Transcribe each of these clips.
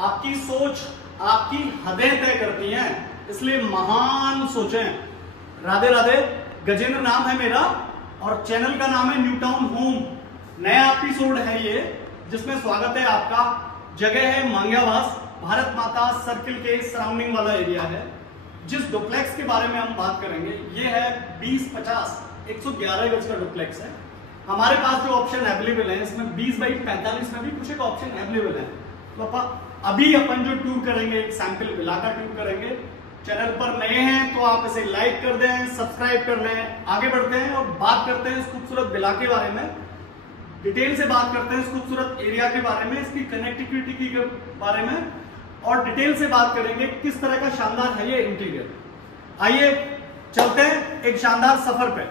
आपकी सोच आपकी हदें तय करती हैं, इसलिए महान सोचें। राधे राधे। गजेंद्र नाम है मेरा और चैनल का नाम है न्यू टाउन होम। नया एपिसोड है ये, जिसमें स्वागत है आपका। जगह है मांग्यावास, भारत माता सर्किल के सराउंडिंग वाला एरिया है। जिस डुप्लेक्स के बारे में हम बात करेंगे ये है 20-50 111 गज का डुप्लेक्स है। हमारे पास जो ऑप्शन अवेलेबल है इसमें 20/45 में भी कुछ एक ऑप्शन अवेलेबल है। तो अभी अपन जो टूर करेंगे, एक सैंपल विला का टूर करेंगे। चैनल पर नए हैं तो आप इसे लाइक कर दें, सब्सक्राइब कर लें। आगे बढ़ते हैं और बात करते हैं इस खूबसूरत विला के बारे में, डिटेल से बात करते हैं इस खूबसूरत एरिया के बारे में, इसकी कनेक्टिविटी के बारे में, और डिटेल से बात करेंगे किस तरह का शानदार है ये इंटीरियर। आइए चलते हैं एक शानदार सफर पे।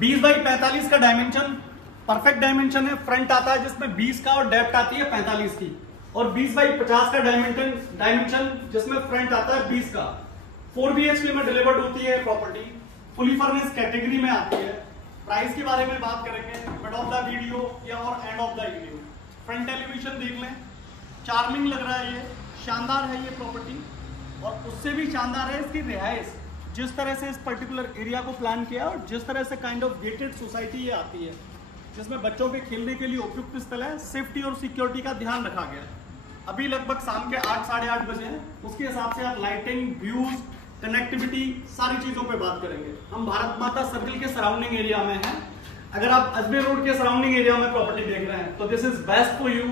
20/45 का डायमेंशन परफेक्ट डायमेंशन है। फ्रंट आता है जिसमें 20 का और डेप्थ आती है 45 की, और 20/50 का डायमेंशन जिसमें फ्रंट आता है 20 का। 4 BHK में डिलीवर्ड होती है प्रॉपर्टी, फुली फर्निश कैटेगरी में आती है। प्राइस के बारे में बात करेंगे मिड ऑफ द वीडियो या और end of the video. Front elevation देख लें, चार्मिंग लग रहा है, ये शानदार है ये प्रॉपर्टी। और उससे भी शानदार है इसकी रिहाइश, जिस तरह से इस पर्टिकुलर एरिया को प्लान किया और जिस तरह से काइंड ऑफ गेटेड सोसाइटी ये आती है, जिसमें बच्चों के खेलने के लिए उपयुक्त स्थल है, सेफ्टी और सिक्योरिटी का ध्यान रखा गया है। अभी लगभग शाम के 8-8:30 बजे हैं, उसके हिसाब से आप लाइटिंग, व्यूज, कनेक्टिविटी, सारी चीजों पे बात करेंगे। हम भारत माता सर्किल के सराउंडिंग एरिया में हैं। अगर आप अजमेर रोड के सराउंडिंग एरिया में प्रॉपर्टी देख रहे हैं तो this is best for you.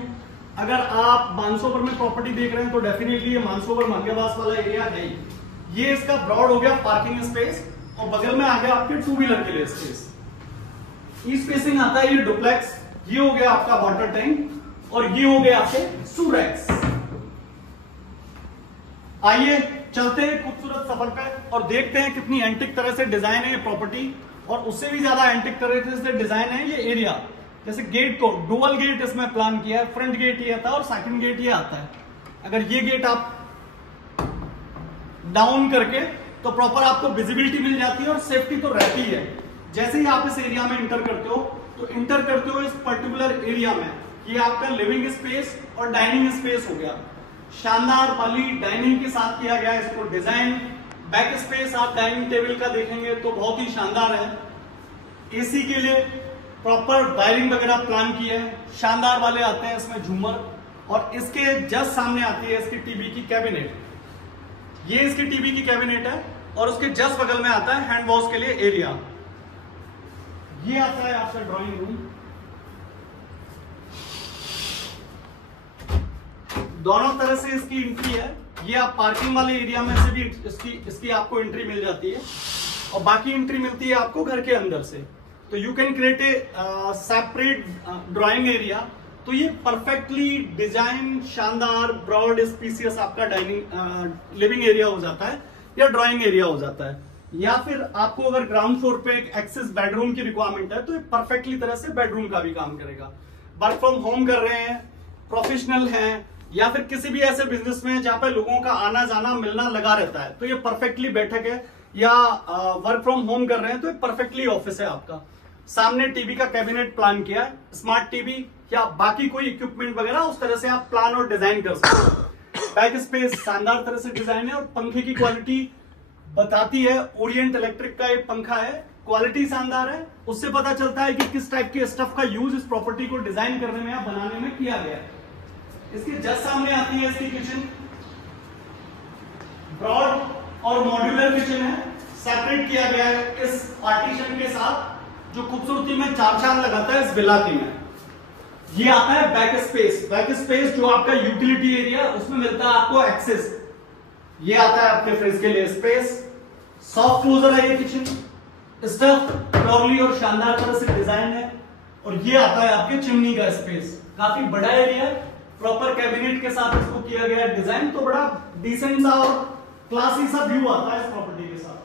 अगर आप मानसरोवर में प्रॉपर्टी देख रहे हैं तो डेफिनेटली ये मानसरोवर मांग्यावास वाला एरिया है ही। ये इसका ब्रॉड हो गया पार्किंग स्पेस, और बगल में आ गया आपके 2 व्हीलर के लिए स्पेस। ईस्ट फेसिंग आता है ये डुप्लेक्स। ये हो गया आपका वाटर टैंक और ये हो गया आपके सूरैक्स। आइए चलते हैं खूबसूरत सफर पे और देखते हैं कितनी एंटिक तरह से डिजाइन है ये प्रॉपर्टी, और उससे भी ज्यादा एंटिक तरह से डिजाइन है ये एरिया। जैसे गेट को डुअल गेट इसमें प्लान किया है, फ्रंट गेट ये आता है और सेकंड गेट ये आता है। अगर ये गेट आप डाउन करके तो प्रॉपर आपको विजिबिलिटी मिल जाती है और सेफ्टी तो रहती है। जैसे ही आप इस एरिया में इंटर करते हो तो इंटर करते हो इस पर्टिकुलर एरिया में, ये आपका लिविंग स्पेस और डाइनिंग स्पेस हो गया। शानदार वाली डाइनिंग के साथ किया गया इसको डिजाइन। बैक स्पेस आप डाइनिंग टेबल का देखेंगे तो बहुत ही शानदार है। एसी के लिए प्रॉपर वायरिंग वगैरह प्लान की है, शानदार वाले आते हैं इसमें झूमर। और इसके जस्ट सामने आती है इसकी टीवी की कैबिनेट। ये इसकी टीवी की कैबिनेट है और उसके जस्ट बगल में आता है हैंड वॉश के लिए एरिया। ये आता है आपका ड्राइंग रूम। दोनों तरह से इसकी एंट्री है। ये आप पार्किंग वाले एरिया में से भी इसकी आपको एंट्री मिल जाती है, और बाकी एंट्री मिलती है आपको घर के अंदर से। तो you can create a separate drawing area. तो ये परफेक्टली डिजाइन शानदार ब्रॉड स्पेसियस आपका डाइनिंग लिविंग एरिया हो जाता है या ड्राइंग एरिया हो जाता है। या फिर आपको अगर ग्राउंड फ्लोर पे एक एक्सेस बेडरूम की रिक्वायरमेंट है तो ये परफेक्टली तरह से बेडरूम का भी काम करेगा। वर्क फ्रॉम होम कर रहे हैं, प्रोफेशनल हैं, या फिर किसी भी ऐसे बिजनेस में जहां पे लोगों का आना जाना मिलना लगा रहता है, तो ये परफेक्टली बैठक है। या वर्क फ्रॉम होम कर रहे हैं तो ये परफेक्टली ऑफिस है आपका। सामने टीवी का कैबिनेट प्लान किया है, स्मार्ट टीवी या बाकी कोई इक्विपमेंट वगैरह उस तरह से आप प्लान और डिजाइन कर सकते हो। बैक स्पेस शानदार तरह से डिजाइन है और पंखे की क्वालिटी बताती है। ओरिएंट इलेक्ट्रिक का एक पंखा है, क्वालिटी शानदार है। उससे पता चलता है कि किस टाइप के स्टफ का यूज इस प्रॉपर्टी को डिजाइन करने में या बनाने में किया गया है। इसके जस्ट सामने आती है इसकी किचन। ब्रॉड और मॉड्यूलर किचन है, सेपरेट किया गया है इस पार्टीशन के साथ, जो खूबसूरती में चार चांद लगाता है इस विला की में। ये आता है बैक स्पेस। बैक स्पेस जो आपका यूटिलिटी एरिया, उसमें मिलता है आपको एक्सेस। ये आता है आपके फ्रिज के लिए स्पेस। सॉफ्ट क्लोजर है ये किचन। स्टफ प्योरली और शानदार तरह से डिजाइन है। और ये आता है आपके चिमनी का स्पेस, काफी बड़ा एरिया, प्रॉपर कैबिनेट के साथ इसको किया गया है डिजाइन, तो बड़ा डिसेंट सा और क्लासी सा व्यू आता है इस प्रॉपर्टी के साथ।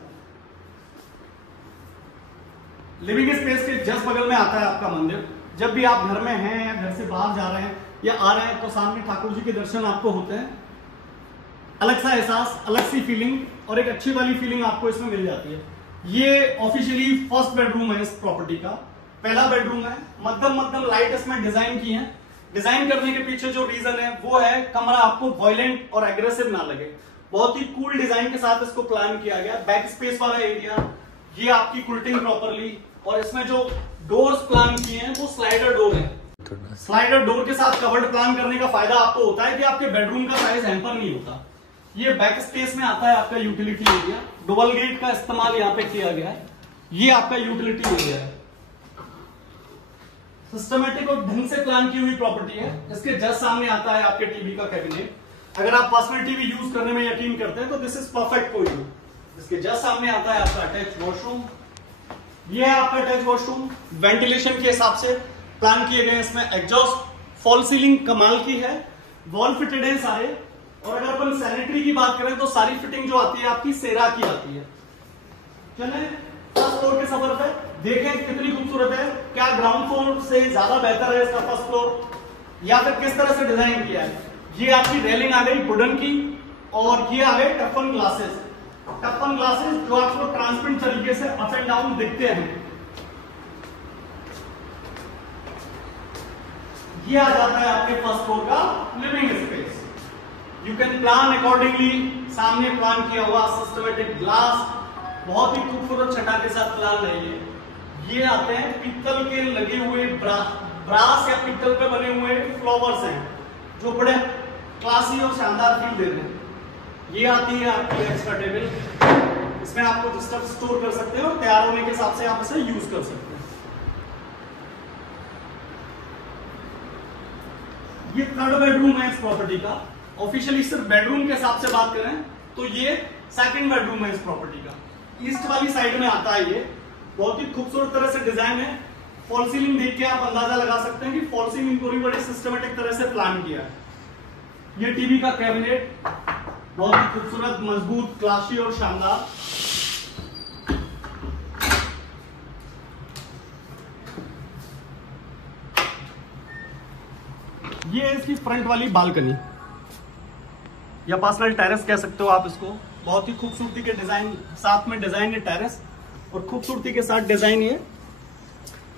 लिविंग स्पेस के जस्ट बगल में आता है आपका मंदिर। जब भी आप घर में हैं या घर से बाहर जा रहे हैं या आ रहे हैं तो सामने ठाकुर जी के दर्शन आपको होते हैं। अलग सा एहसास, अलग सी फीलिंग और एक अच्छी वाली फीलिंग आपको इसमें मिल जाती है। ये ऑफिशियली फर्स्ट बेडरूम है इस प्रॉपर्टी का, पहला बेडरूम है। मध्यम लाइट इसमें डिजाइन की है। डिजाइन करने के पीछे जो रीजन है वो है कमरा आपको वॉयलेंट और एग्रेसिव ना लगे। बहुत ही कूल डिजाइन के साथ इसको प्लान किया गया। बैक स्पेस वाला एरिया, ये आपकी कुल्टिंग प्रॉपरली, और इसमें जो डोर्स प्लान किए हैं वो स्लाइडर डोर है। स्लाइडर डोर के साथ कवर्ड प्लान करने का फायदा आपको होता है कि आपके बेडरूम का साइज हैम्पर नहीं होता। ये बैक स्पेस में आता है आपका यूटिलिटी एरिया। डुअल गेट का इस्तेमाल यहाँ पे किया गया है। ये आपका यूटिलिटी एरिया है। सिस्टमेटिक और ढंग से प्लान की हुई प्रॉपर्टी है। इसके जस्ट सामने आता है आपके टीवी का कैबिनेट। अगर आप पर्सनल टीवी यूज करने में यकीन करते हैं तो this is perfect for you. इसके जस्ट सामने आता है आपका अटैच वॉशरूम। ये है आपका अटैच वॉशरूम। वेंटिलेशन के हिसाब से प्लान किए गए। इसमें एग्जॉस्ट, फॉल सीलिंग कमाल की है, वॉल फिटेड है सारे। और अगर अपन सैनिटरी की बात करें तो सारी फिटिंग जो आती है आपकी सेरा की आती है। चले फर्स्ट फ्लोर के सफर पे देखें कितनी खूबसूरत है। क्या ग्राउंड फ्लोर से ज्यादा बेहतर है इसका फर्स्ट फ्लोर, या फिर किस तरह से डिजाइन किया है। ये आपकी रेलिंग आ गई वुडन की, और ये आ गए टफन ग्लासेस। टफन ग्लासेस जो आपको ट्रांसपेरेंट तरीके से अप एंड डाउन दिखते हैं। ये आ जाता है आपके फर्स्ट फ्लोर का living space. You can plan accordingly. सामने प्लान किया हुआ सिस्टमेटिक ग्लास, बहुत ही खूबसूरत छटा के साथ प्लान है। ये आते हैं पीतल के लगे हुए ब्रास या पीतल पे बने हुए फ्लावर्स हैं जो बड़े क्लासी और शानदार फील देते हैं। ये आती है आपकी एक्स्ट्रा टेबल। इसमें आप कुछ स्टफ स्टोर कर सकते हैं और तैयार होने के हिसाब से आप इसे यूज कर सकते हैं। ये थर्ड बेडरूम है इस प्रॉपर्टी का। ऑफिशियली सिर्फ बेडरूम के हिसाब से बात करें तो ये सेकंड बेडरूम है इस प्रॉपर्टी का। ईस्ट वाली साइड में आता है। ये बहुत ही खूबसूरत तरह से डिजाइन है। फॉल सीलिंग देख के आप अंदाजा लगा सकते हैं कि फॉल सीलिंग पूरी बड़ी सिस्टमेटिक तरह से प्लान किया है। ये टीवी का कैबिनेट बहुत ही खूबसूरत, मजबूत, क्लासी और शानदार। ये है इसकी फ्रंट वाली बालकनी या पर्सनल टेरेस कह सकते हो आप इसको। बहुत ही खूबसूरती के डिजाइन, साथ में डिजाइन है टेरेस और खूबसूरती के साथ डिजाइन है।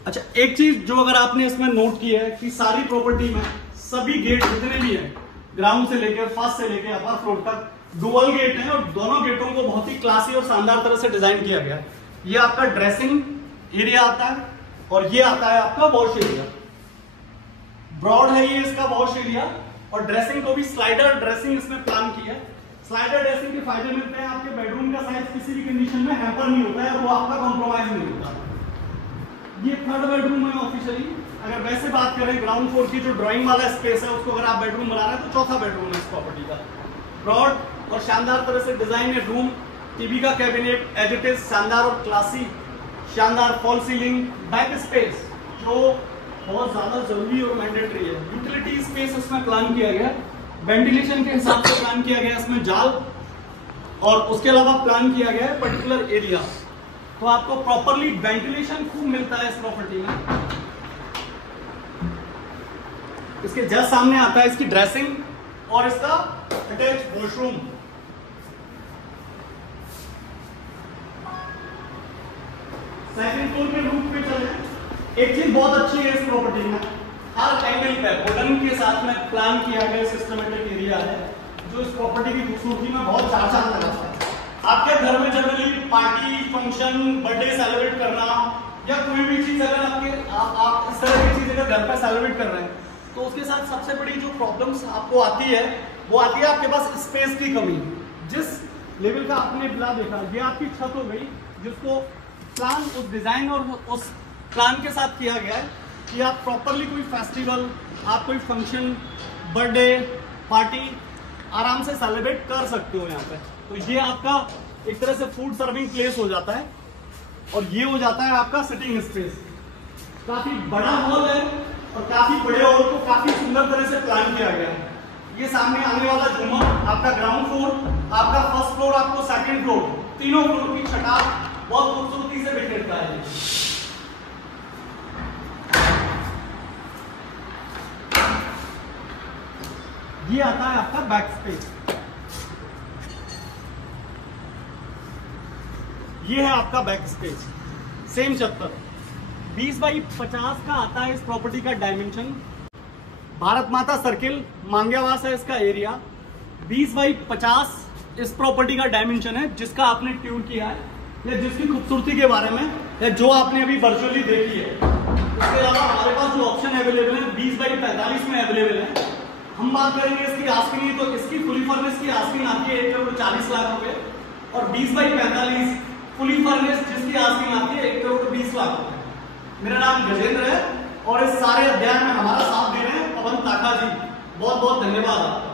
अच्छा, एक चीज जो अगर आपने इसमें नोट की है कि सारी प्रॉपर्टी में सभी गेट जितने भी हैं, ग्राउंड से लेकर फर्स्ट से लेकर अपर फ्लोर तक डुअल गेट है और दोनों गेटों को बहुत ही क्लासी और शानदार तरह से डिजाइन किया गया है। ये आपका ड्रेसिंग एरिया आता है और ये आता है आपका वॉश एरिया। ब्रॉड है ये इसका वॉश एरिया, और ड्रेसिंग को भी स्लाइडर ड्रेसिंग इसमें प्लान की है। स्लाइडर ड्रेसिंग के फायदे मिलते हैं, आपके बेडरूम का साइज किसी भी कंडीशन में हैम्पर नहीं होता है और वो आपका कॉम्प्रोमाइज नहीं होता। ये थर्ड बेडरूम है ऑफिशियली। अगर वैसे बात करें ग्राउंड फ्लोर की जो ड्राइंग वाला स्पेस है उसको अगर आप बेडरूम बना रहे हैं तो चौथा बेडरूम है इस प्रॉपर्टी का। ब्रॉड और शानदार तरह से डिजाइन है रूम। टीवी का कैबिनेट एज इट इज शानदार और क्लासी, शानदार फॉल सीलिंग, बैक स्पेस जो बहुत ज्यादा जरूरी और मैंडेटरी है। यूटिलिटी स्पेस इसमें प्लान किया गया, वेंटिलेशन के हिसाब से प्लान किया गया इसमें जाल, और उसके अलावा प्लान किया गया है पर्टिकुलर एरिया, तो आपको प्रॉपरली वेंटिलेशन खूब मिलता है इस प्रॉपर्टी में। इसके जस्ट सामने आता है इसकी ड्रेसिंग और इसका अटैच वॉशरूम। सेकंड फ्लोर के रूफ पे चले। एक चीज बहुत अच्छी है इस प्रॉपर्टी में, हर एंगल पे वुडन के साथ में प्लान किया गया सिस्टमेटिक एरिया है जो इस प्रॉपर्टी की खूबसूरती में बहुत चार चांद लगाता है। आपके घर में generally party, function, birthday celebrate करना या कोई भी चीज अगर आप इस तरह की चीज अगर घर पर सेलिब्रेट कर रहे हैं तो उसके साथ सबसे बड़ी जो प्रॉब्लम्स आपको आती है वो आती है आपके पास स्पेस की कमी। जिस लेवल का आपने बिला देखा, ये आपकी छत हो गई जिसको प्लान उस डिजाइन और उस प्लान के साथ किया गया है कि आप प्रॉपरली कोई फेस्टिवल, आप कोई फंक्शन, बर्थडे पार्टी आराम से सेलिब्रेट कर सकते हो यहाँ पे। तो ये आपका एक तरह से फूड सर्विंग प्लेस हो जाता है। और ये हो जाता है आपका सिटिंग स्पेस। काफी बड़ा हॉल है और काफी बड़े हॉल को काफी सुंदर तरह से प्लान किया गया है। ये सामने आने वाला झूमर आपका ग्राउंड फ्लोर, आपका फर्स्ट फ्लोर, आपको सेकंड फ्लोर, तीनों फ्लोर की छटा बहुत खूबसूरती से बिखेरता है। ये आता है आपका बैक स्पेस। ये है आपका बैक स्पेस, सेम चक्कर 20 बाई 50 का आता है इस प्रॉपर्टी का डायमेंशन। भारत माता सर्किल मांग्यावास है इसका एरिया। 20 बाई 50 इस प्रॉपर्टी का डायमेंशन है जिसका आपने ट्यून किया है या जिसकी खूबसूरती के बारे में या जो आपने अभी वर्चुअली देखी है। इसके अलावा हमारे पास जो ऑप्शन अवेलेबल है 20 बाई 45 में अवेलेबल है। हम बात करेंगे इसकी आस्किंग, तो इसकी फुली फर्निश की आस्किंग आती है 1,40,00,000 रुपए, और 20 बाई 45 फुली फर्निश जिसकी आस्किंग आती है 1,20,00,000 रुपए। मेरा नाम गजेंद्र है और इस सारे अध्याय में हमारा साथ दे रहे हैं पवन ताका जी। बहुत बहुत धन्यवाद।